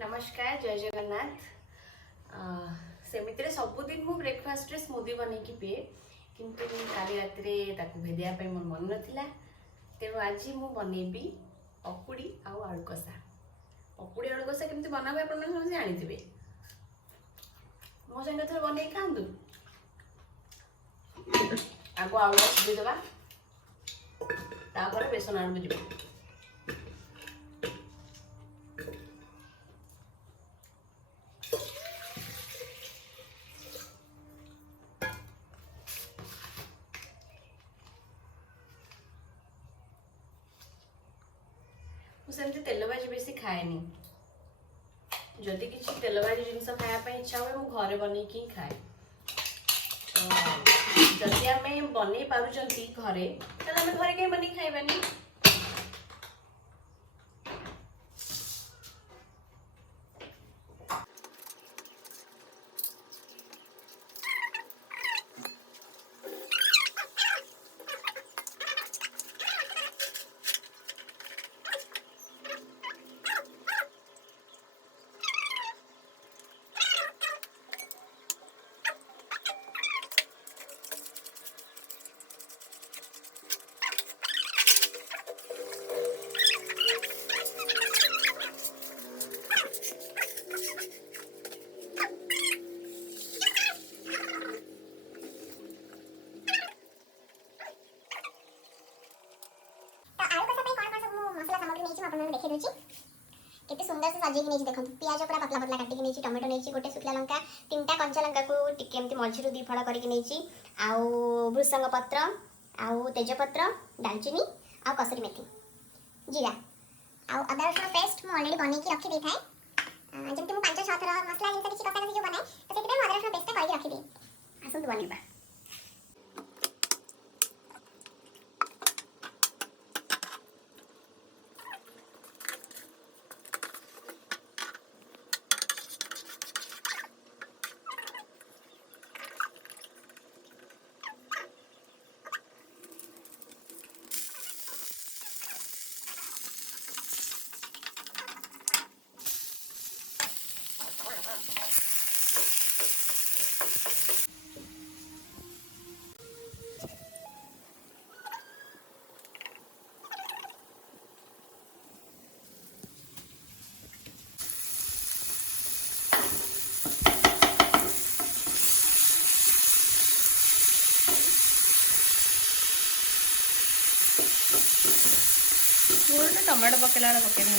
नमस्कार जय जगन्नाथ। सेमिति सबुदिन मु ब्रेकफास्ट रे स्मूदी बन की पिए किंतु काली रात भेदिया मोर मन नाला तेणु आज मु बनैबी पकुड़ी आलू कषा। पकुड़ी आलू कषा केमती बना हुए आप जानी मो संगे थोड़े बन खातु। आगो आलू सीझेदेवा तापर बेसन आलू जी मुझे तेल भाजी बेस खाएनी। जदि किसी तेल भाजी जिन खायापी इच्छा हुए मु घरे बन खाए। जदि आम बन पार्टी घरे घरे कहीं बन खाइबानी। केते सुंदर से सजेकी नहीं देखो पियाज पूरा पतला पतला काटिकी नहीं टमाटो नहीं गोटे सुखला लंका 3टा कंचा लंका को टिके एमती मझिरु 2 फड़ करके नहीं आउ भृसंग पत्र आउ तेजपत्र दालचीनी आउ कसरी मेथी जीरा आउ अदा रसुण पेस्ट मु ऑलरेडी बनै की रखी देथाय। जेमती मु 5-6 थरा मसला जिनका किसी कटा जो बनाए तो सेते अदा रसुण पेस्ट करके रखी दे। आसंतु बनेबा टमाटो पकेला पकई ना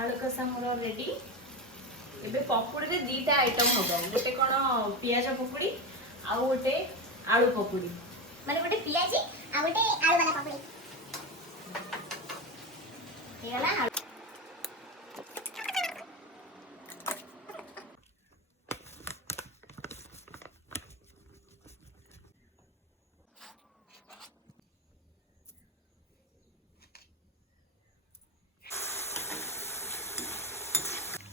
आलू कषा मोर रेडी। एबे पकुड़ी रे 2टा आइटम होगा गोटे कौन पियाज पकुड़ी आउ गोटे आलू पकुड़ी माने गोटे पियाजी आ गोटे आलू वाला पकुड़ी हेला।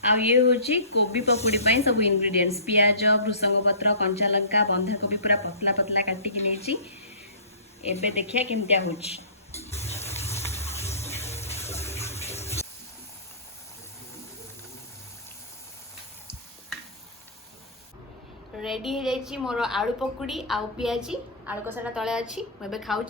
आउ ये होची कोबी पकुड़ी पाई सब इंग्रेडिएंट्स पियाज भृसंग पत्र कंचा लंका बंधा कोबी पूरा पतला पतला काटिकी नहीं। एबे देखिया केमतिया होची। रेडी हो जाइए मोर आलू पकुड़ी आउ पियाजी आलू कषाटा तले अच्छी मुझे खाऊँ